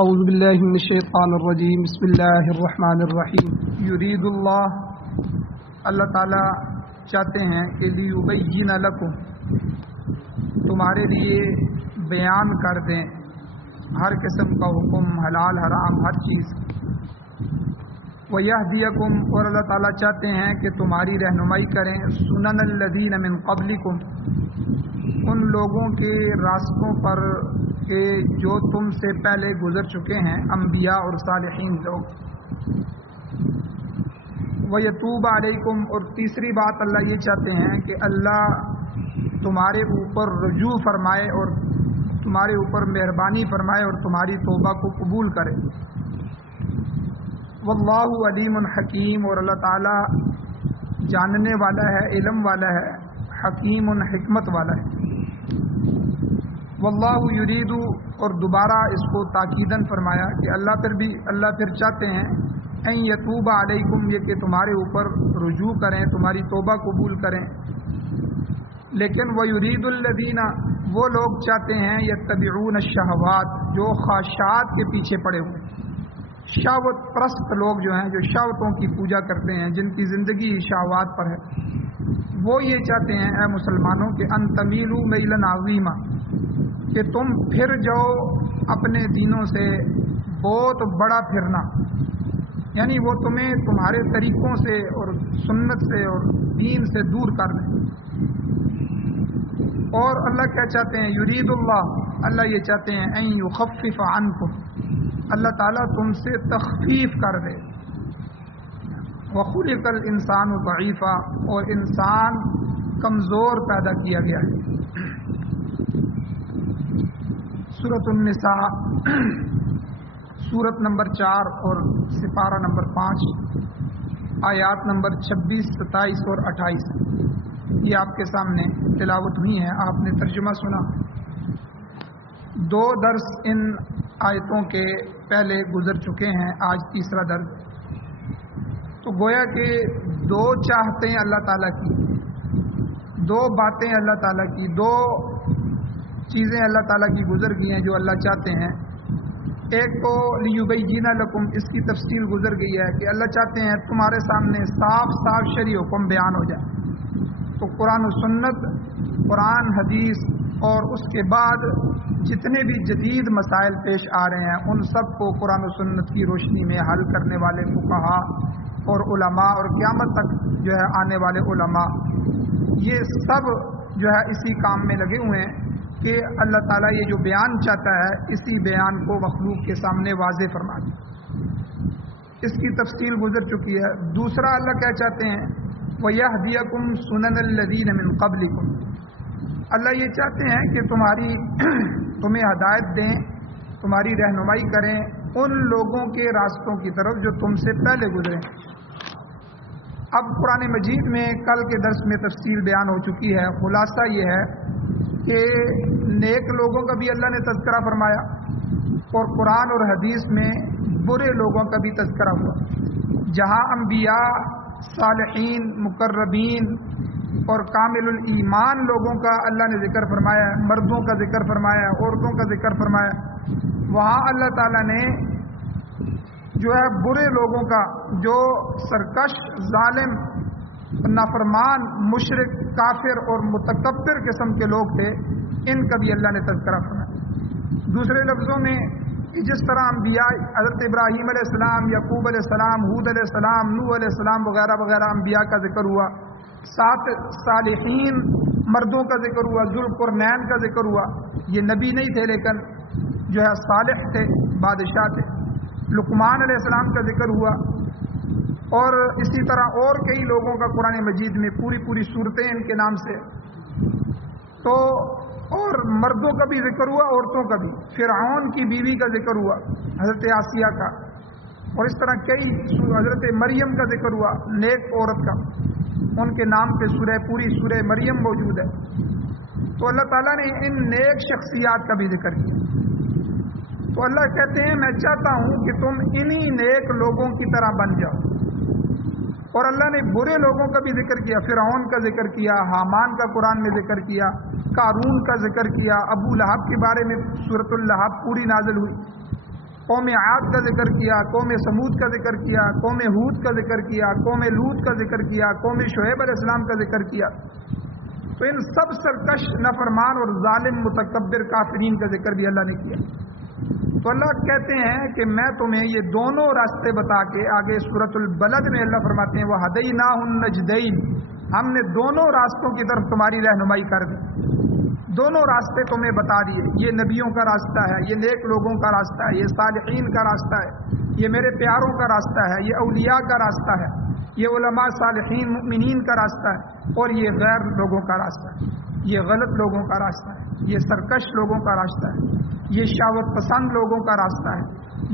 اعوذ باللہ من الشیطان الرجیم بسم اللہ الرحمن الرحیم یرید اللہ تعالیٰ چاہتے ہیں کہ لیبین لکم تمہارے لیے بیان کر دیں ہر قسم کا حکم، حلال حرام ہر چیز، ویہدیکم اور اللہ تعالیٰ چاہتے ہیں کہ تمہاری رہنمائی کریں سنن الذین من قبلکم ان لوگوں کے راستوں پر کہ جو تم سے پہلے گزر چکے ہیں، انبیاء اور صالحین لوگ، ویتوب علیکم اور تیسری بات اللہ یہ چاہتے ہیں کہ اللہ تمہارے اوپر رجوع فرمائے اور تمہارے اوپر مہربانی فرمائے اور تمہاری توبہ کو قبول کرے۔ واللہ علیم حکیم اور اللہ تعالی جاننے والا ہے، علم والا ہے، حکیم حکمت والا ہے۔ واللہ یرید اور دوبارہ اس کو تاکیداً فرمایا کہ اللہ پھر چاہتے ہیں ان یتوب علیکم یہ کہ تمہارے اوپر رجوع کریں، تمہاری توبہ قبول کریں، لیکن ویرید الذین وہ لوگ چاہتے ہیں یتبعون الشہوات جو خواہشات کے پیچھے پڑے ہوئے، شہوت پرست لوگ جو ہیں جو شہوتوں کی پوجا کرتے ہیں، جن کی زندگی شہوات پر ہے، وہ یہ چاہتے ہیں اے مسلمانوں کہ ان تمیلوا میلا عظیما کہ تم پھر جاؤ اپنے دینوں سے بہت بڑا پھرنا، یعنی وہ تمہیں تمہارے طریقوں سے اور سنت سے اور دین سے دور کر دیں۔ اور اللہ کیا چاہتے ہیں، یرید اللہ یہ چاہتے ہیں ان یخفف عنکم اللہ تعالیٰ تم سے تخفیف کر دے۔ وخلق الانسان ضعیفا اور انسان کمزور پیدا کیا گیا ہے۔ سورۃ النساء سورت نمبر 4 اور سپارہ نمبر 5 آیات نمبر 26، 27 اور 28 یہ آپ کے سامنے تلاوت ہوئی ہیں، آپ نے ترجمہ سنا۔ 2 درس ان آیتوں کے پہلے گزر چکے ہیں، آج تیسرا درس۔ تو گویا کہ 2 چاہتیں اللہ تعالیٰ کی، 2 باتیں اللہ تعالیٰ کی، 2 چیزیں اللہ تعالیٰ کی گزر گئی ہیں جو اللہ چاہتے ہیں۔ ایک تو لیبین لکم اس کی تفصیل گزر گئی ہے کہ اللہ چاہتے ہیں تمہارے سامنے صاف شرعی حکم بیان ہو جائے، تو قرآن و سنت، قرآن حدیث اور اس کے بعد جتنے بھی جدید مسائل پیش آ رہے ہیں ان سب کو قرآن و سنت کی روشنی میں حل کرنے والے فقہاء اور علماء اور قیامت تک جو ہے آنے والے علماء یہ سب جو ہے اسی کام میں لگے ہوئے ہیں کہ اللہ تعالیٰ یہ جو بیان چاہتا ہے اسی بیان کو مخلوق کے سامنے واضح فرما دے۔ اس کی تفصیل گزر چکی ہے۔ دوسرا اللہ کیا چاہتے ہیں، وَيَهْدِيَكُمْ سُنَنَ الَّذِينَ مِن قَبْلِكُمْ اللہ یہ چاہتے ہیں کہ تمہیں ہدایت دیں، تمہاری رہنمائی کریں ان لوگوں کے راستوں کی طرف جو تم سے پہلے گزرے۔ اب قرآن مجید میں کل کے درس میں تفصیل بیان ہو چکی ہے، خلاصہ یہ ہے کہ نیک لوگوں کا بھی اللہ نے تذکرہ فرمایا اور قرآن اور حدیث میں برے لوگوں کا بھی تذکرہ ہوا۔ جہاں انبیاء، صالحین، مقربین اور کامل الایمان لوگوں کا اللہ نے ذکر فرمایا، مردوں کا ذکر فرمایا، عورتوں کا ذکر فرمایا، وہاں اللہ تعالیٰ نے جو ہے برے لوگوں کا، جو سرکش، ظالم، نافرمان، مشرک، کافر اور متکبر قسم کے لوگ تھے، ان کا بھی اللہ نے تذکرہ فرمایا۔ دوسرے لفظوں میں جس طرح انبیاء حضرت ابراہیم علیہ السلام، یعقوب علیہ السلام، ہود علیہ السلام، نوح علیہ السلام وغیرہ وغیرہ انبیاء کا ذکر ہوا، 7 صالحین مردوں کا ذکر ہوا، ذوالقرنین کا ذکر ہوا، یہ نبی نہیں تھے لیکن جو ہے صالح تھے، بادشاہ تھے، لقمان علیہ السلام کا ذکر ہوا، اور اسی طرح اور کئی لوگوں کا قرآن مجید میں پوری صورتیں ان کے نام سے۔ تو اور مردوں کا بھی ذکر ہوا، عورتوں کا بھی، فرعون کی بیوی کا ذکر ہوا، حضرت آسیہ کا، اور اس طرح کئی، حضرت مریم کا ذکر ہوا، نیک عورت کا، ان کے نام پہ پوری سورہ مریم موجود ہے۔ تو اللہ تعالیٰ نے ان نیک شخصیات کا بھی ذکر کیا۔ تو اللہ کہتے ہیں میں چاہتا ہوں کہ تم انہی نیک لوگوں کی طرح بن جاؤ۔ اور اللہ نے برے لوگوں کا بھی ذکر کیا، فرعون کا ذکر کیا، حامان کا قرآن میں ذکر کیا، قارون کا ذکر کیا، ابو لہب کے بارے میں سورۃ اللہب پوری نازل ہوئی، قوم عاد کا ذکر کیا، قوم سمود کا ذکر کیا، قوم ہود کا ذکر کیا، قوم لوط کا ذکر کیا، قوم شعیب علیہ السلام کا ذکر کیا، تو ان سب سرکش نافرمان اور ظالم متکبر کافرین کا ذکر بھی اللہ نے کیا۔ تو اللہ کہتے ہیں کہ میں تمہیں یہ دونوں راستے بتا کے، آگے سورۃ البلد میں اللہ فرماتے ہیں وَهَدَيْنَاهُ النَّجْدَيْنِ، ہم نے دونوں راستوں کی طرف تمہاری رہنمائی کر دی، دونوں راستے تمہیں بتا دیے، یہ نبیوں کا راستہ ہے، یہ نیک لوگوں کا راستہ ہے، یہ صالحین کا راستہ ہے، یہ میرے پیاروں کا راستہ ہے، یہ اولیاء کا راستہ ہے، یہ علماء صالحین مؤمنین کا راستہ ہے، اور یہ غیر لوگوں کا راستہ ہے، یہ غلط لوگوں کا راستہ ہے، یہ سرکش لوگوں کا راستہ ہے، یہ شہوت پسند لوگوں کا راستہ ہے،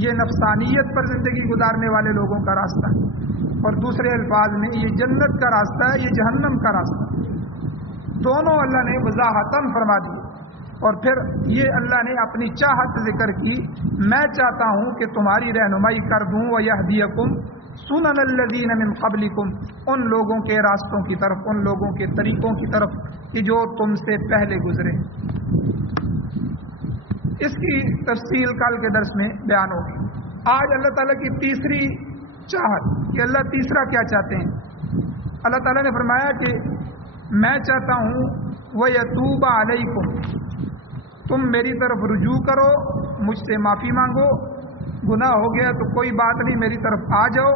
یہ نفسانیت پر زندگی گزارنے والے لوگوں کا راستہ ہے، اور دوسرے الفاظ میں یہ جنت کا راستہ ہے، یہ جہنم کا راستہ ہے۔ دونوں اللہ نے وضاحتاً فرما دی، اور پھر یہ اللہ نے اپنی چاہت ذکر کی، میں چاہتا ہوں کہ تمہاری رہنمائی کر دوں وَيَهْدِيَكُمْ سُنَنَ الَّذِينَ مِنْ قَبْلِكُمْ، ان لوگوں کے راستوں کی طرف، ان لوگوں کے طریقوں کی طرف کہ جو تم سے پہلے گزرے۔ اس کی تفصیل کل کے درس میں بیان ہوگی۔ آج اللہ تعالیٰ کی تیسری چاہت کہ اللہ تیسرا کیا چاہتے ہیں، اللہ تعالیٰ نے فرمایا کہ میں چاہتا ہوں وَيَتُوبَ عَلَيْكُمْ، تم میری طرف رجوع کرو، مجھ سے معافی مانگو، گناہ ہو گیا تو کوئی بات نہیں، میری طرف آ جاؤ،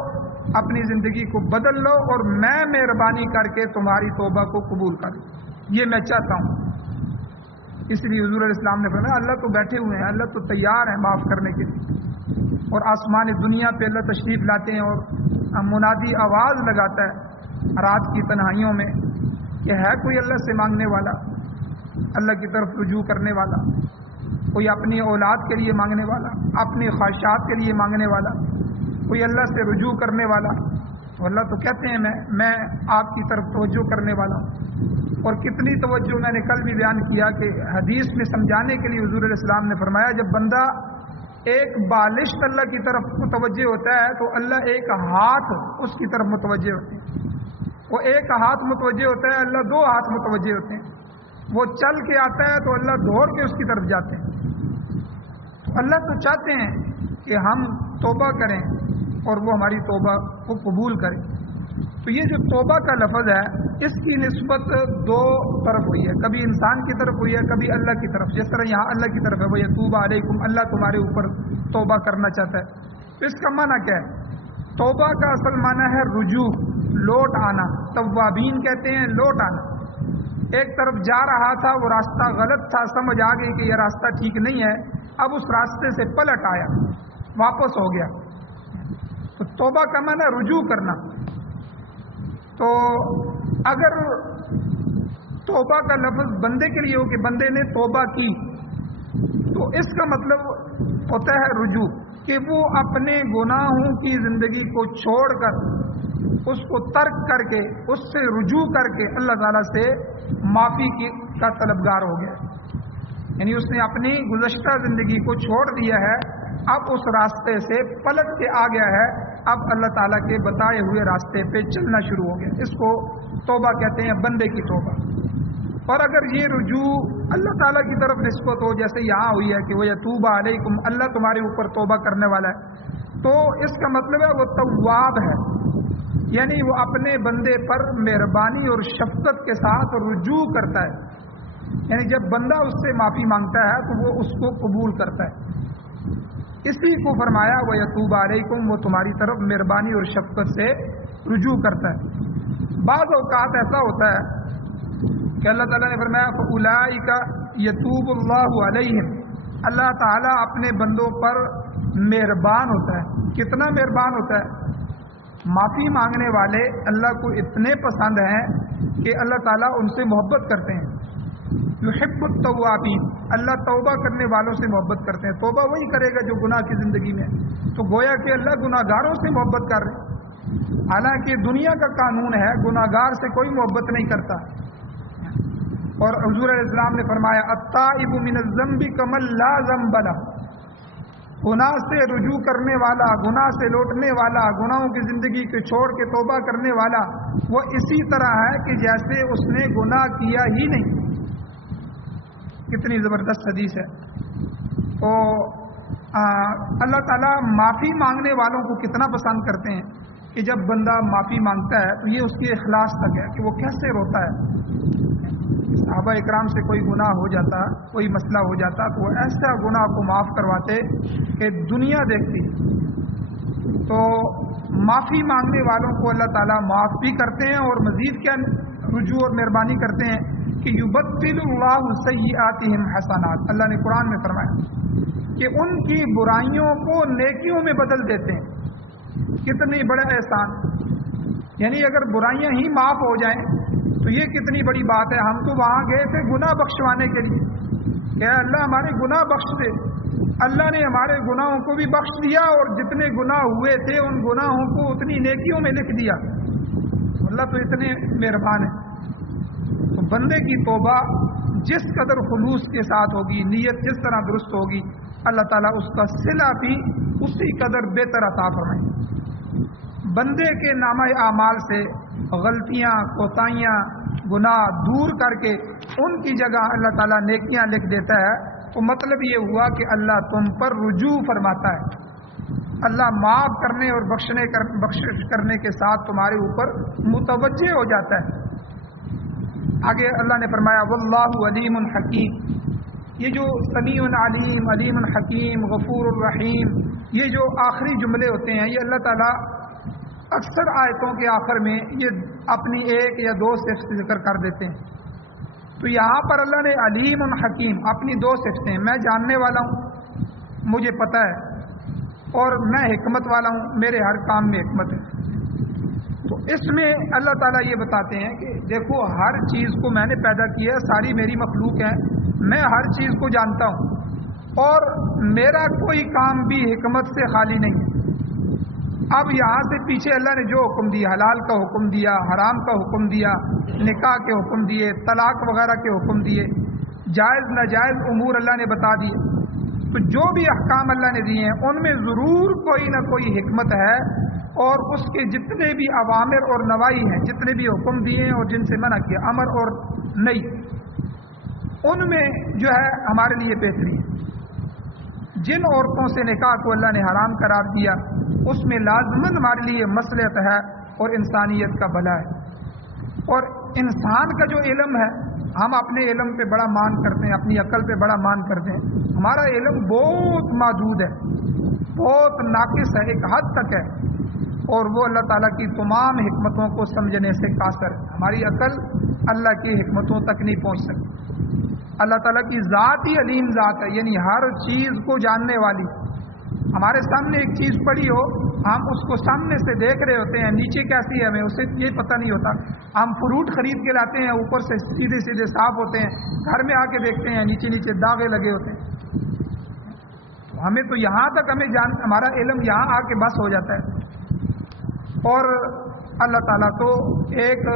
اپنی زندگی کو بدل لو، اور میں مہربانی کر کے تمہاری توبہ کو قبول کروں، یہ میں چاہتا ہوں۔ اس لیے حضور علیہ السلام نے فرمایا اللہ تو بیٹھے ہوئے ہیں، اللہ تو تیار ہے معاف کرنے کے لیے، اور آسمان دنیا پہ اللہ تشریف لاتے ہیں اور منادی آواز لگاتا ہے رات کی تنہائیوں میں کہ ہے کوئی اللہ سے مانگنے والا، اللہ کی طرف رجوع کرنے والا، کوئی اپنی اولاد کے لیے مانگنے والا، اپنی خواہشات کے لیے مانگنے والا، کوئی اللہ سے رجوع کرنے والا۔ تو اللہ تو کہتے ہیں میں آپ کی طرف توجہ کرنے والا ہوں، اور کتنی توجہ میں نے کل بھی بیان کیا کہ حدیث میں سمجھانے کے لیے حضور علیہ السلام نے فرمایا جب بندہ ایک بالشت اللہ کی طرف متوجہ ہوتا ہے تو اللہ ایک ہاتھ اس کی طرف متوجہ ہوتے ہیں، وہ ایک ہاتھ متوجہ ہوتا ہے، اللہ دو ہاتھ متوجہ ہوتے ہیں، وہ چل کے آتا ہے تو اللہ دوڑ کے اس کی طرف جاتے ہیں۔ تو اللہ تو چاہتے ہیں کہ ہم توبہ کریں اور وہ ہماری توبہ کو قبول کریں۔ تو یہ جو توبہ کا لفظ ہے اس کی نسبت دو طرف ہوئی ہے، کبھی انسان کی طرف ہوئی ہے، کبھی اللہ کی طرف، جس طرح یہاں اللہ کی طرف ہے وَيَتُوبَ عَلَيْكُمْ، اللہ تمہارے اوپر توبہ کرنا چاہتا ہے۔ تو اس کا معنی کیا ہے؟ توبہ کا اصل معنی ہے رجوع، لوٹ آنا، توابین کہتے ہیں لوٹ آنا۔ ایک طرف جا رہا تھا، وہ راستہ غلط تھا، سمجھ آ گئی کہ یہ راستہ ٹھیک نہیں ہے، اب اس راستے سے پلٹ آیا، واپس ہو گیا۔ تو توبہ کا معنی ہے رجوع کرنا۔ تو اگر توبہ کا لفظ بندے کے لیے ہو کہ بندے نے توبہ کی، تو اس کا مطلب ہوتا ہے رجوع، کہ وہ اپنے گناہوں کی زندگی کو چھوڑ کر، اس کو ترک کر کے، اس سے رجوع کر کے اللہ تعالیٰ سے معافی کا طلبگار ہو گیا، یعنی اس نے اپنی گزشتہ زندگی کو چھوڑ دیا ہے، اب اس راستے سے پلٹ کے آ گیا ہے، اب اللہ تعالیٰ کے بتائے ہوئے راستے پہ چلنا شروع ہو گیا۔ اس کو توبہ کہتے ہیں، بندے کی توبہ۔ اور اگر یہ رجوع اللہ تعالیٰ کی طرف نسبت ہو، جیسے یہاں ہوئی ہے کہ وَيَتُوبَ عَلَيْكُمْ، اللہ تمہارے اوپر توبہ کرنے والا ہے، تو اس کا مطلب ہے وہ تواب ہے، یعنی وہ اپنے بندے پر مہربانی اور شفقت کے ساتھ رجوع کرتا ہے، یعنی جب بندہ اس سے معافی مانگتا ہے تو وہ اس کو قبول کرتا ہے۔ اسی کو فرمایا وَيَتُوبَ عَلَيْكُمْ، وہ تمہاری طرف مہربانی اور شفقت سے رجوع کرتا ہے۔ بعض اوقات ایسا ہوتا ہے کہ اللہ تعالیٰ نے فرمایا فَأُولَٰئِكَ يَتُوبُ اللَّهُ عَلَيْهِمْ، اللہ تعالیٰ اپنے بندوں پر مہربان ہوتا ہے۔ کتنا مہربان ہوتا ہے؟ معافی مانگنے والے اللہ کو اتنے پسند ہیں کہ اللہ تعالیٰ ان سے محبت کرتے ہیں۔ یحب التوابین، اللہ توبہ کرنے والوں سے محبت کرتے ہیں۔ توبہ وہی کرے گا جو گناہ کی زندگی میں، تو گویا کہ اللہ گناہ گاروں سے محبت کر رہے، حالانکہ دنیا کا قانون ہے گناہ گار سے کوئی محبت نہیں کرتا۔ اور حضور علیہ السلام نے فرمایا التائب من الذنب کمن لا ذنب لہ، گناہ سے رجوع کرنے والا، گناہ سے لوٹنے والا، گناہوں کی زندگی کو چھوڑ کے توبہ کرنے والا، وہ اسی طرح ہے کہ جیسے اس نے گناہ کیا ہی نہیں۔ کتنی زبردست حدیث ہے۔ تو اللہ تعالیٰ معافی مانگنے والوں کو کتنا پسند کرتے ہیں کہ جب بندہ معافی مانگتا ہے تو یہ اس کے اخلاص تک ہے کہ وہ کیسے روتا ہے۔ صحابہ اکرام سے کوئی گناہ ہو جاتا، کوئی مسئلہ ہو جاتا تو وہ ایسا گناہ کو معاف کرواتے کہ دنیا دیکھتی۔ تو معافی مانگنے والوں کو اللہ تعالیٰ معاف بھی کرتے ہیں، اور مزید کیا رجوع اور مہربانی کرتے ہیں کہ یبدل اللہ سیئاتہم حسنات۔ اللہ نے قرآن میں فرمایا کہ ان کی برائیوں کو نیکیوں میں بدل دیتے ہیں۔ کتنی بڑا احسان! یعنی اگر برائیاں ہی معاف ہو جائیں تو یہ کتنی بڑی بات ہے۔ ہم تو وہاں گئے تھے گناہ بخشوانے کے لیے کہ اللہ ہمارے گناہ بخش دے۔ اللہ نے ہمارے گناہوں کو بھی بخش دیا، اور جتنے گناہ ہوئے تھے ان گناہوں کو اتنی نیکیوں میں لکھ دیا۔ اللہ تو اتنے مہربان ہے۔ تو بندے کی توبہ جس قدر خلوص کے ساتھ ہوگی، نیت جس طرح درست ہوگی، اللہ تعالیٰ اس کا صلہ بھی اسی قدر بہتر عطا فرمائیں۔ بندے کے نامہ اعمال سے غلطیاں، کوتاہیاں، گناہ دور کر کے ان کی جگہ اللہ تعالیٰ نیکیاں لکھ دیتا ہے، تو مطلب یہ ہوا کہ اللہ تم پر رجوع فرماتا ہے۔ اللہ معاف کرنے اور بخشش کرنے کے ساتھ تمہارے اوپر متوجہ ہو جاتا ہے۔ آگے اللہ نے فرمایا واللہ علیم حکیم۔ یہ جو سمیع علیم، علیم حکیم، غفور الرحیم، یہ جو آخری جملے ہوتے ہیں، یہ اللہ تعالیٰ اکثر آیتوں کے آخر میں یہ اپنی ایک یا دو صفت ذکر کر دیتے ہیں۔ تو یہاں پر اللہ نے علیم حکیم اپنی دو صفتیں، میں جاننے والا ہوں، مجھے پتہ ہے، اور میں حکمت والا ہوں، میرے ہر کام میں حکمت ہے۔ تو اس میں اللہ تعالیٰ یہ بتاتے ہیں کہ دیکھو ہر چیز کو میں نے پیدا کیا ہے، ساری میری مخلوق ہے، میں ہر چیز کو جانتا ہوں، اور میرا کوئی کام بھی حکمت سے خالی نہیں ہے۔ اب یہاں سے پیچھے اللہ نے جو حکم دیا، حلال کا حکم دیا، حرام کا حکم دیا، نکاح کے حکم دیے، طلاق وغیرہ کے حکم دیے، جائز ناجائز امور اللہ نے بتا دیے، تو جو بھی احکام اللہ نے دیے ہیں ان میں ضرور کوئی نہ کوئی حکمت ہے، اور اس کے جتنے بھی اوامر اور نواہی ہیں، جتنے بھی حکم دیے ہیں اور جن سے منع کیا، امر اور نہی، ان میں جو ہے ہمارے لیے بہتری ہے۔ جن عورتوں سے نکاح کو اللہ نے حرام قرار دیا، اس میں لازماً ہمارے لیے مصلحت ہے اور انسانیت کا بھلا ہے۔ اور انسان کا جو علم ہے، ہم اپنے علم پہ بڑا مان کرتے ہیں، اپنی عقل پہ بڑا مان کرتے ہیں، ہمارا علم بہت محدود ہے، بہت ناقص ہے، ایک حد تک ہے، اور وہ اللہ تعالیٰ کی تمام حکمتوں کو سمجھنے سے قاصر ہے۔ ہماری عقل اللہ کی حکمتوں تک نہیں پہنچ سکتی۔ اللہ تعالیٰ کی ذات ہی علیم ذات ہے، یعنی ہر چیز کو جاننے والی۔ ہمارے سامنے ایک چیز پڑی ہو، ہم اس کو سامنے سے دیکھ رہے ہوتے ہیں، نیچے کیسی ہے ہمیں اسے یہ پتہ نہیں ہوتا۔ ہم فروٹ خرید کے لاتے ہیں، اوپر سے سیدھے سیدھے صاف ہوتے ہیں، گھر میں آ کے دیکھتے ہیں نیچے نیچے داغے لگے ہوتے ہیں۔ ہمیں تو یہاں تک ہمارا علم یہاں آ کے بس ہو جاتا ہے۔ اور اللہ تعالیٰ تو ایک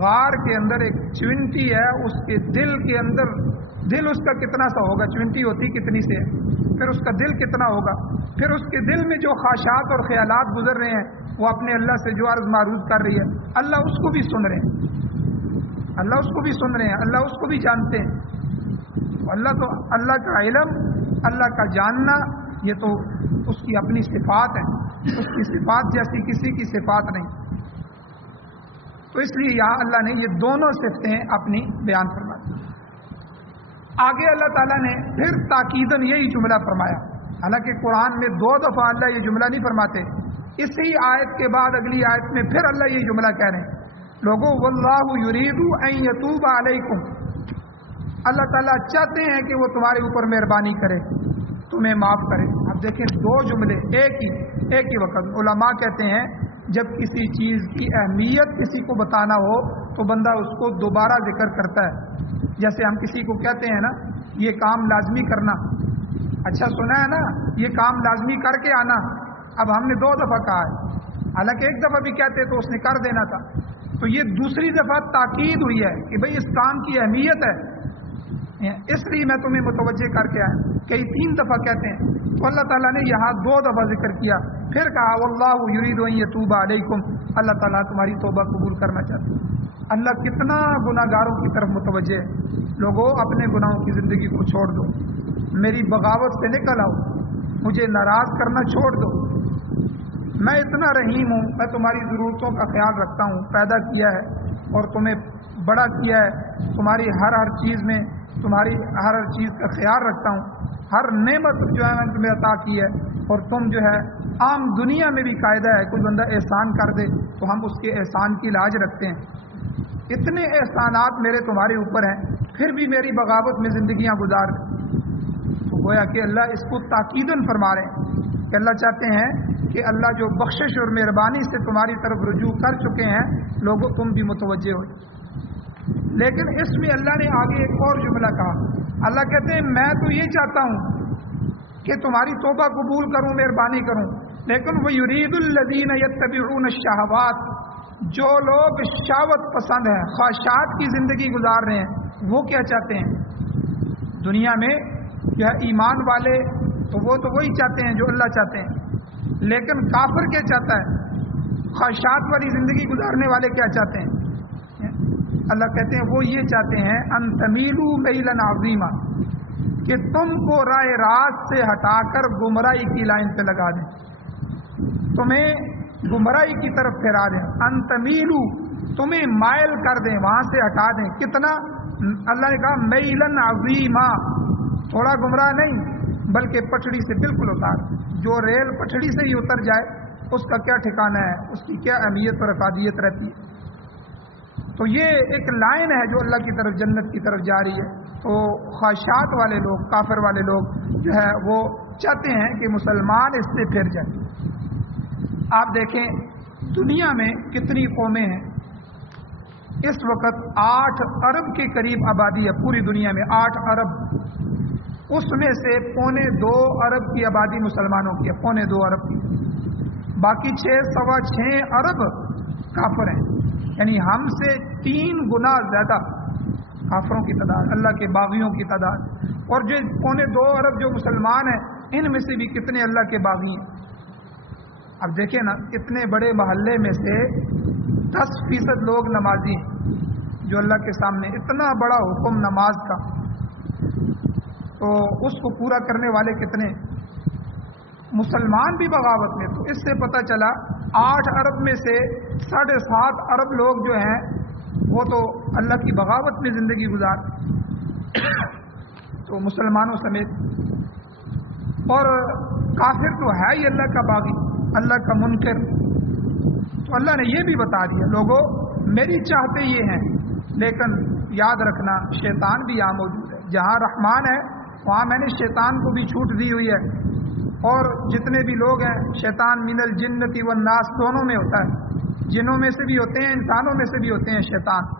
غار کے اندر ایک چونٹی ہے، اس کے دل کے اندر، دل اس کا کتنا سا ہوگا، چونٹی ہوتی کتنی سے ہے، پھر اس کا دل کتنا ہوگا، پھر اس کے دل میں جو خواہشات اور خیالات گزر رہے ہیں، وہ اپنے اللہ سے جو عرض معروض کر رہی ہے، اللہ اس کو بھی سن رہے ہیں، اللہ اس کو بھی سن رہے ہیں، اللہ اس کو بھی جانتے ہیں۔ اللہ کا علم، اللہ کا جاننا، یہ تو اس کی اپنی صفات ہے، اس کی صفات جیسی کسی کی صفات نہیں۔ تو اس لیے یہاں اللہ نے یہ دونوں صفتیں اپنی بیان فرما دی۔ آگے اللہ تعالیٰ نے پھر تاکیداً یہی جملہ فرمایا، حالانکہ قرآن میں 2 دفعہ اللہ یہ جملہ نہیں فرماتے، اسی آیت کے بعد اگلی آیت میں پھر اللہ یہ جملہ کہہ رہے ہیں، لوگو واللہ یرید ان یتوب علیکم، اللہ تعالیٰ چاہتے ہیں کہ وہ تمہارے اوپر مہربانی کرے، تمہیں معاف کرے۔ اب دیکھیں 2 جملے ایک ہی وقت۔ علماء کہتے ہیں جب کسی چیز کی اہمیت کسی کو بتانا ہو تو بندہ اس کو دوبارہ ذکر کرتا ہے۔ جیسے ہم کسی کو کہتے ہیں نا، یہ کام لازمی کرنا، اچھا سنا ہے نا، یہ کام لازمی کر کے آنا، اب ہم نے 2 دفعہ کہا ہے، حالانکہ 1 دفعہ بھی کہتے تو اس نے کر دینا تھا، تو یہ دوسری دفعہ تاکید ہوئی ہے کہ بھئی اس کام کی اہمیت ہے، اس لیے میں تمہیں متوجہ کر کے آیا۔ کئی 3 دفعہ کہتے ہیں، تو اللہ تعالیٰ نے یہاں 2 دفعہ ذکر کیا، پھر کہا واللہ یرید ان یتوب علیکم، اللہ تعالیٰ تمہاری توبہ قبول کرنا چاہتے ہیں۔ اللہ کتنا گناہ گاروں کی طرف متوجہ ہے۔ لوگوں اپنے گناہوں کی زندگی کو چھوڑ دو، میری بغاوت سے نکل آؤ، مجھے ناراض کرنا چھوڑ دو، میں اتنا رحیم ہوں، میں تمہاری ضرورتوں کا خیال رکھتا ہوں، پیدا کیا ہے اور تمہیں بڑا کیا ہے، تمہاری ہر چیز میں تمہاری ہر چیز کا خیال رکھتا ہوں، ہر نعمت جو ہے میں تمہیں عطا کی ہے، اور تم جو ہے عام دنیا میں بھی قاعدہ ہے کوئی بندہ احسان کر دے تو ہم اس کے احسان کی لاج رکھتے ہیں، اتنے احسانات میرے تمہارے اوپر ہیں، پھر بھی میری بغاوت میں زندگیاں گزار دیں۔ تو گویا کہ اللہ اس کو تاکیداً فرما رہے ہیں کہ اللہ چاہتے ہیں کہ اللہ جو بخشش اور مہربانی سے تمہاری طرف رجوع کر چکے ہیں لوگوں تم بھی متوجہ ہو۔ لیکن اس میں اللہ نے آگے ایک اور جملہ کہا، اللہ کہتے ہیں میں تو یہ چاہتا ہوں کہ تمہاری توبہ قبول کروں، مہربانی کروں، لیکن وہ یرید الذین یتبعون الشہوات، جو لوگ شہوت پسند ہیں، خواہشات کی زندگی گزار رہے ہیں، وہ کیا چاہتے ہیں دنیا میں جو ہے ایمان والے تو وہ تو وہی چاہتے ہیں جو اللہ چاہتے ہیں، لیکن کافر کیا چاہتا ہے، خواہشات والی زندگی گزارنے والے کیا چاہتے ہیں، اللہ کہتے ہیں وہ یہ چاہتے ہیں ان تمیلوا میلا عظیما، کہ تم کو راہ راست سے ہٹا کر گمراہی کی لائن پہ لگا دیں، تمہیں گمراہی کی طرف پھیرا دیں، ان تمیلوا، تمہیں مائل کر دیں، وہاں سے ہٹا دیں، کتنا، اللہ نے کہا میلا عظیما، تھوڑا گمراہ نہیں بلکہ پٹڑی سے بالکل اتار، جو ریل پٹڑی سے ہی اتر جائے اس کا کیا ٹھکانہ ہے، اس کی کیا اہمیت اور افادیت رہتی ہے۔ تو یہ ایک لائن ہے جو اللہ کی طرف، جنت کی طرف جا رہی ہے۔ تو خواہشات والے لوگ، کافر والے لوگ جو ہے وہ چاہتے ہیں کہ مسلمان اس سے پھر جائیں۔ آپ دیکھیں دنیا میں کتنی قومیں ہیں، اس وقت 8 ارب کے قریب آبادی ہے پوری دنیا میں، 8 ارب، اس میں سے 2.25 ارب کی آبادی مسلمانوں کی ہے، 2.25 ارب کی، باقی 6.25 ارب کافر ہیں، یعنی ہم سے 3 گنا زیادہ کافروں کی تعداد، اللہ کے باغیوں کی تعداد، اور جو 2.25 ارب جو مسلمان ہیں ان میں سے بھی کتنے اللہ کے باغی ہیں۔ اب دیکھیں نا، اتنے بڑے محلے میں سے 10% لوگ نمازی ہیں، جو اللہ کے سامنے اتنا بڑا حکم نماز کا، تو اس کو پورا کرنے والے کتنے، مسلمان بھی بغاوت میں۔ تو اس سے پتہ چلا 8 ارب میں سے 7.5 ارب لوگ جو ہیں وہ تو اللہ کی بغاوت میں زندگی گزار، تو مسلمانوں سمیت، اور کافر تو ہے ہی اللہ کا باغی، اللہ کا منکر۔ تو اللہ نے یہ بھی بتا دیا، لوگوں میری چاہتے یہ ہیں، لیکن یاد رکھنا شیطان بھی یہاں موجود ہے، جہاں رحمان ہے وہاں میں نے شیطان کو بھی چھوٹ دی ہوئی ہے، اور جتنے بھی لوگ ہیں، شیطان من الجنۃ والناس دونوں میں ہوتا ہے، جنوں میں سے بھی ہوتے ہیں، انسانوں میں سے بھی ہوتے ہیں شیطان،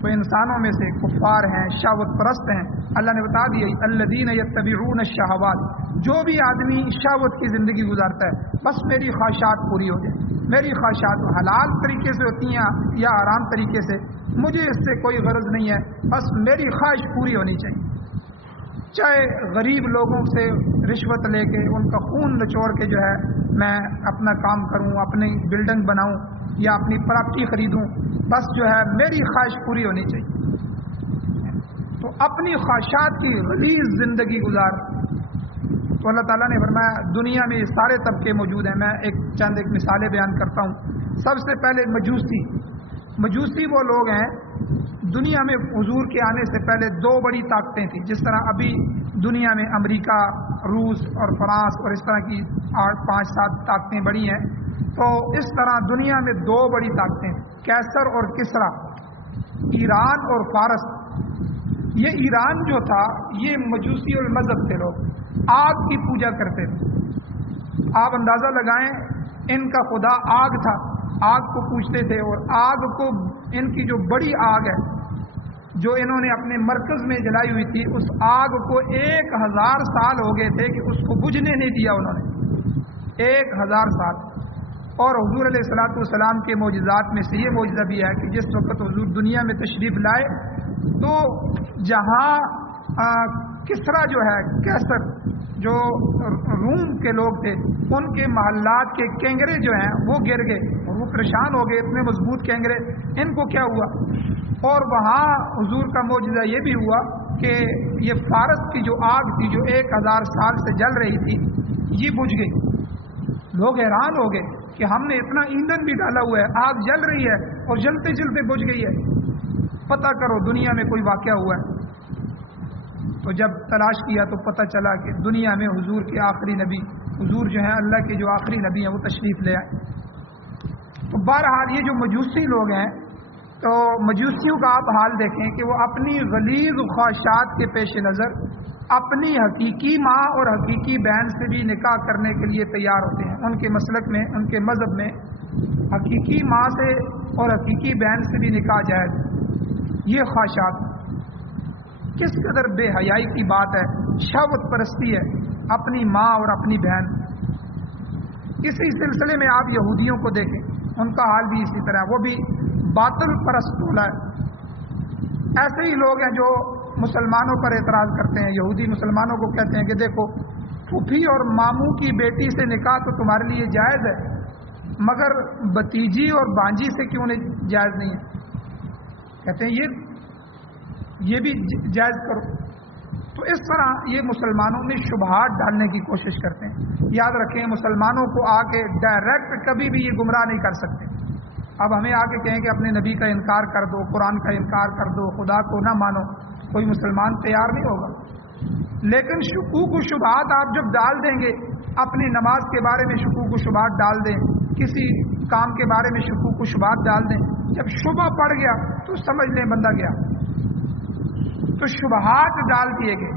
تو انسانوں میں سے کفار ہیں، شہوت پرست ہیں۔ اللہ نے بتا دیا الذین یتبعون الشہوات، جو بھی آدمی شہوت کی زندگی گزارتا ہے، بس میری خواہشات پوری ہو جائے، میری خواہشات حلال طریقے سے ہوتی ہیں یا حرام طریقے سے، مجھے اس سے کوئی غرض نہیں ہے، بس میری خواہش پوری ہونی چاہیے، چاہے غریب لوگوں سے رشوت لے کے ان کا خون نچوڑ کے جو ہے میں اپنا کام کروں، اپنی بلڈنگ بناؤں یا اپنی پراپرٹی خریدوں، بس جو ہے میری خواہش پوری ہونی چاہیے، تو اپنی خواہشات کی غلیظ زندگی گزار۔ تو اللہ تعالیٰ نے فرمایا دنیا میں یہ سارے طبقے موجود ہیں، میں چند مثالیں بیان کرتا ہوں۔ سب سے پہلے مجوسی وہ لوگ ہیں، دنیا میں حضور کے آنے سے پہلے 2 بڑی طاقتیں تھیں، جس طرح ابھی دنیا میں امریکہ، روس اور فرانس اور اس طرح کی 8-5-7 طاقتیں بڑی ہیں، تو اس طرح دنیا میں 2 بڑی طاقتیں، کیسر اور کسرا، ایران اور فارس۔ یہ ایران جو تھا یہ مجوسی اور مذہب تھے، لوگ آگ کی پوجا کرتے تھے، آپ اندازہ لگائیں ان کا خدا آگ تھا، آگ کو پوجتے تھے، اور آگ کو، ان کی جو بڑی آگ ہے جو انہوں نے اپنے مرکز میں جلائی ہوئی تھی، اس آگ کو 1000 سال ہو گئے تھے کہ اس کو بجھنے نہیں دیا انہوں نے، 1000 سال۔ اور حضور علیہ الصلوۃ والسلام کے معجزات میں سے یہ معجزہ بھی ہے کہ جس وقت حضور دنیا میں تشریف لائے تو جہاں کسرا جو ہے، کیسر جو روم کے لوگ تھے، ان کے محلات کے کینگرے جو ہیں وہ گر گئے اور وہ پریشان ہو گئے، اتنے مضبوط کینگرے، ان کو کیا ہوا؟ اور وہاں حضور کا معجزہ یہ بھی ہوا کہ یہ فارس کی جو آگ تھی جو 1000 سال سے جل رہی تھی، یہ بجھ گئی. لوگ حیران ہو گئے کہ ہم نے اتنا ایندھن بھی ڈالا ہوا ہے, آگ جل رہی ہے اور جلتے جلتے بجھ گئی ہے, پتہ کرو دنیا میں کوئی واقعہ ہوا ہے. تو جب تلاش کیا تو پتہ چلا کہ دنیا میں حضور کے آخری نبی, حضور جو ہیں اللہ کے جو آخری نبی ہیں وہ تشریف لے آئے. تو بہرحال یہ جو مجوسی لوگ ہیں, تو مجوسیوں کا آپ حال دیکھیں کہ وہ اپنی غلیظ خواہشات کے پیش نظر اپنی حقیقی ماں اور حقیقی بہن سے بھی نکاح کرنے کے لیے تیار ہوتے ہیں. ان کے مسلک میں, ان کے مذہب میں حقیقی ماں سے اور حقیقی بہن سے بھی نکاح جائز. یہ خواہشات کس قدر بے حیائی کی بات ہے, شہوت پرستی ہے اپنی ماں اور اپنی بہن. اسی سلسلے میں آپ یہودیوں کو دیکھیں, ان کا حال بھی اسی طرح, وہ بھی باطل پرست ٹولہ ہے. ایسے ہی لوگ ہیں جو مسلمانوں پر اعتراض کرتے ہیں. یہودی مسلمانوں کو کہتے ہیں کہ دیکھو پھوپھی اور ماموں کی بیٹی سے نکاح تو تمہارے لیے جائز ہے, مگر بتیجی اور بانجی سے کیوں نہیں جائز نہیں ہے؟ کہتے ہیں یہ بھی جائز کرو. تو اس طرح یہ مسلمانوں میں شبہات ڈالنے کی کوشش کرتے ہیں. یاد رکھیں مسلمانوں کو آ کے ڈائریکٹ کبھی بھی یہ گمراہ نہیں کر سکتے. اب ہمیں آ کے کہیں کہ اپنے نبی کا انکار کر دو, قرآن کا انکار کر دو, خدا کو نہ مانو, کوئی مسلمان تیار نہیں ہوگا. لیکن شکوک و شبہات آپ جب ڈال دیں گے, اپنی نماز کے بارے میں شکوک و شبہات ڈال دیں, کسی کام کے بارے میں شکوک و شبہات ڈال دیں, جب شبہ پڑ گیا تو سمجھ لیں بندہ گیا. تو شبہات ڈال دیے گئے.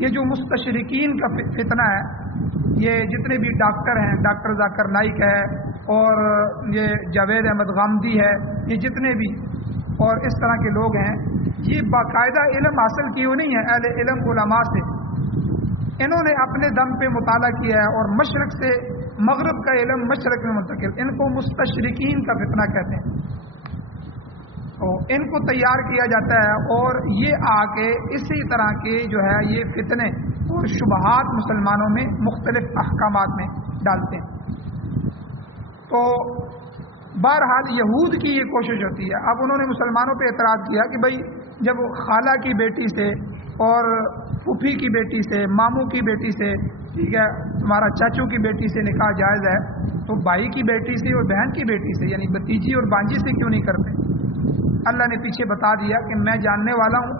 یہ جو مستشرقین کا فتنہ ہے, یہ جتنے بھی ڈاکٹر ہیں, ڈاکٹر ذاکر نائک ہے اور یہ جاوید احمد غامدی ہے, یہ جتنے بھی اور اس طرح کے لوگ ہیں, یہ باقاعدہ علم حاصل کیے نہیں ہیں اہل علم علماء سے. انہوں نے اپنے دم پہ مطالعہ کیا ہے اور مشرق سے مغرب کا علم مشرق میں منتقل. ان کو مستشرقین کا فتنہ کہتے ہیں. تو ان کو تیار کیا جاتا ہے اور یہ آ کے اسی طرح کے جو ہے یہ فتنے اور شبہات مسلمانوں میں مختلف احکامات میں ڈالتے ہیں. تو بہرحال یہود کی یہ کوشش ہوتی ہے. اب انہوں نے مسلمانوں پہ اعتراض کیا کہ بھائی جب خالہ کی بیٹی سے اور پھوپھی کی بیٹی سے, ماموں کی بیٹی سے, ٹھیک ہے, تمہارا چاچو کی بیٹی سے نکاح جائز ہے, تو بھائی کی بیٹی سے اور بہن کی بیٹی سے یعنی بتیجی اور بانجی سے کیوں نہیں کرتے؟ اللہ نے پیچھے بتا دیا کہ میں جاننے والا ہوں,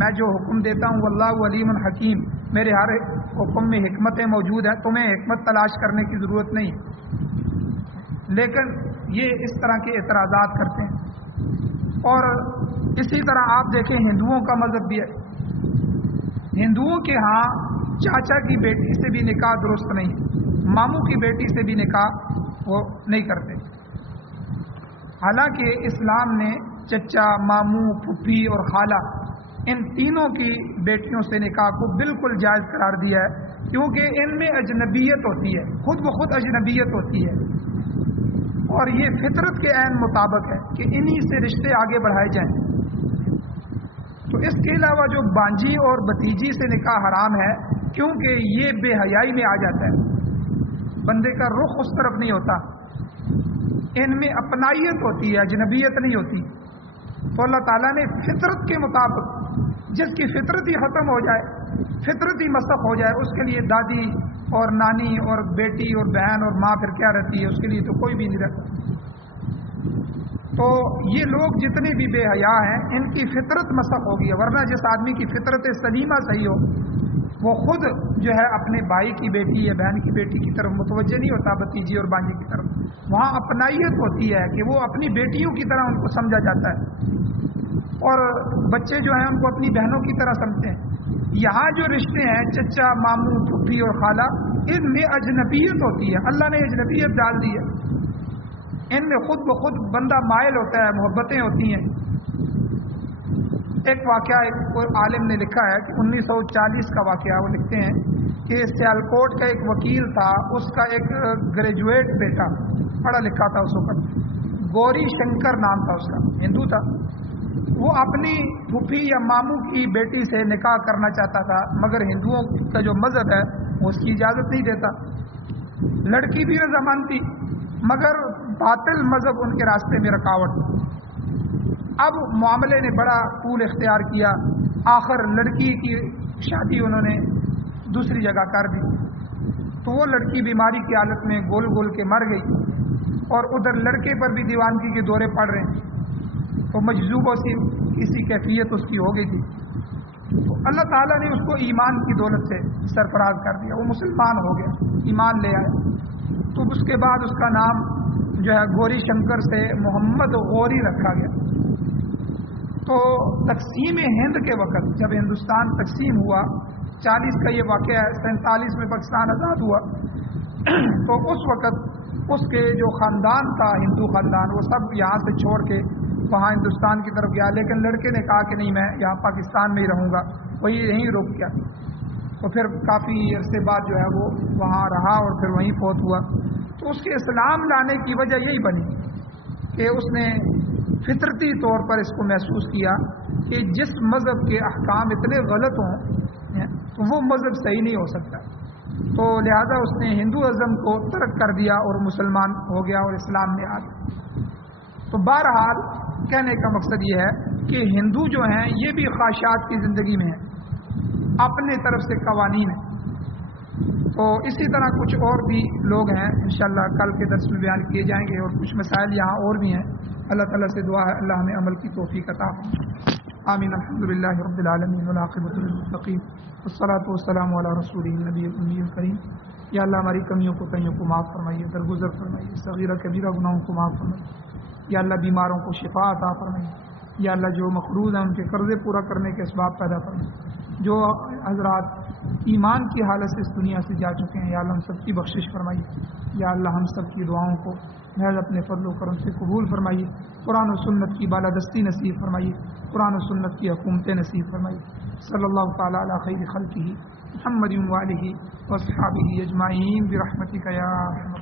میں جو حکم دیتا ہوں واللہ علیم حکیم, میرے ہر حکم میں حکمتیں موجود ہیں, تمہیں حکمت تلاش کرنے کی ضرورت نہیں. لیکن یہ اس طرح کے اعتراضات کرتے ہیں. اور اسی طرح آپ دیکھیں ہندوؤں کا مذہب بھی ہے. ہندوؤں کے ہاں چاچا کی بیٹی سے بھی نکاح درست نہیں, ماموں کی بیٹی سے بھی نکاح وہ نہیں کرتے. حالانکہ اسلام نے چچا, ماموں, پھوپھی اور خالہ ان تینوں کی بیٹیوں سے نکاح کو بالکل جائز قرار دیا ہے, کیونکہ ان میں اجنبیت ہوتی ہے, خود بخود اجنبیت ہوتی ہے, اور یہ فطرت کے عین مطابق ہے کہ انہی سے رشتے آگے بڑھائے جائیں. تو اس کے علاوہ جو بانجی اور بتیجی سے نکاح حرام ہے, کیونکہ یہ بے حیائی میں آ جاتا ہے, بندے کا رخ اس طرف نہیں ہوتا, ان میں اپنائیت ہوتی ہے, اجنبیت نہیں ہوتی. تو اللہ تعالیٰ نے فطرت کے مطابق جس کی فطرت ہی ختم ہو جائے, فطرت ہی مسخ ہو جائے, اس کے لیے دادی اور نانی اور بیٹی اور بہن اور ماں پھر کیا رہتی ہے, اس کے لیے تو کوئی بھی نہیں رہتا. تو یہ لوگ جتنے بھی بے حیا ہیں ان کی فطرت مسخ ہوگی, ورنہ جس آدمی کی فطرت سلیمہ صحیح ہو وہ خود جو ہے اپنے بھائی کی بیٹی یا بہن کی بیٹی کی طرف متوجہ نہیں ہوتا, بتیجی اور بانجی کی طرف. وہاں اپنائیت ہوتی ہے کہ وہ اپنی بیٹیوں کی طرح ان کو سمجھا جاتا ہے, اور بچے جو ہیں ان کو اپنی بہنوں کی طرح سمجھتے ہیں. یہاں جو رشتے ہیں چچا, ماموں, پھوپھی اور خالہ, ان میں اجنبیت ہوتی ہے. اللہ نے اجنبیت ڈال دی ہے, ان میں خود بخود بندہ مائل ہوتا ہے, محبتیں ہوتی ہیں. ایک واقعہ ایک عالم نے لکھا ہے کہ 1940 کا واقعہ, وہ لکھتے ہیں کہ سیالکوٹ کا ایک وکیل تھا, اس کا ایک گریجویٹ بیٹا پڑھا لکھا تھا اس وقت, گوری شنکر نام تھا اس کا, ہندو تھا. وہ اپنی پھوپھی یا ماموں کی بیٹی سے نکاح کرنا چاہتا تھا, مگر ہندوؤں کا جو مذہب ہے وہ اس کی اجازت نہیں دیتا. لڑکی بھی رضامند تھی مگر باطل مذہب ان کے راستے میں رکاوٹ. اب معاملے نے بڑا طول اختیار کیا, آخر لڑکی کی شادی انہوں نے دوسری جگہ کر دی. تو وہ لڑکی بیماری کی حالت میں گول گول کے مر گئی، اور ادھر لڑکے پر بھی دیوانگی کے دورے پڑ رہے ہیں، تو مجذوبوں سے اسی کیفیت اس کی ہو گئی تھی. تو اللہ تعالیٰ نے اس کو ایمان کی دولت سے سرفراز کر دیا، وہ مسلمان ہو گیا، ایمان لے آیا. تو اس کے بعد اس کا نام جو ہے گوری شنکر سے محمد غوری رکھا گیا. تو تقسیم ہند کے وقت جب ہندوستان تقسیم ہوا، 40 کا یہ واقعہ ہے، 47 میں پاکستان آزاد ہوا، تو اس وقت اس کے جو خاندان تھا، ہندو خاندان، وہ سب یہاں سے چھوڑ کے وہاں ہندوستان کی طرف گیا. لیکن لڑکے نے کہا کہ نہیں، میں یہاں پاکستان میں ہی رہوں گا، وہی یہیں رک گیا. تو پھر کافی عرصے بعد جو ہے وہ وہاں رہا اور پھر وہیں فوت ہوا. تو اس کے اسلام لانے کی وجہ یہی بنی کہ اس نے فطرتی طور پر اس کو محسوس کیا کہ جس مذہب کے احکام اتنے غلط ہوں تو وہ مذہب صحیح نہیں ہو سکتا. تو لہذا اس نے ہندوازم کو ترک کر دیا اور مسلمان ہو گیا اور اسلام میں آ گیا. تو بہرحال کہنے کا مقصد یہ ہے کہ ہندو جو ہیں یہ بھی خواہشات کی زندگی میں ہیں، اپنے طرف سے قوانین ہیں. تو اسی طرح کچھ اور بھی لوگ ہیں، انشاءاللہ کل کے درس میں بیان کیے جائیں گے، اور کچھ مسائل یہاں اور بھی ہیں. اللہ تعالیٰ سے دعا ہے اللہ ہمیں عمل کی توفیق عطا فرمائے. آمین. الحمدللہ رب العالمین والعاقبۃ للمتقین والصلاۃ والسلام علی رسولہ النبی الامی الکریم. یا اللہ ہماری کمیوں کو تئیوں کو معاف فرمائیے، درگزر فرمائیے، صغیرہ کبیرہ گناہوں کو معاف فرمائیے. یا اللہ بیماروں کو شفا عطا فرمائیے. یا اللہ جو مقروض ہیں ان کے قرضے پورا کرنے کے اسباب پیدا فرمائیے. جو حضرات ایمان کی حالت سے اس دنیا سے جا چکے ہیں یا اللہ ہم سب کی بخشش فرمائیے. یا اللہ ہم سب کی دعاؤں کو محض اپنے فضل و کرم سے قبول فرمائیے. قرآن و سنت کی بالادستی نصیب فرمائیے، قرآن و سنت کی حکومتیں نصیب فرمائیے. صلی اللہ تعالیٰ علی خیر خلقہ محمد وآلہ واصحابہ اجمعین برحمتک یا ارحم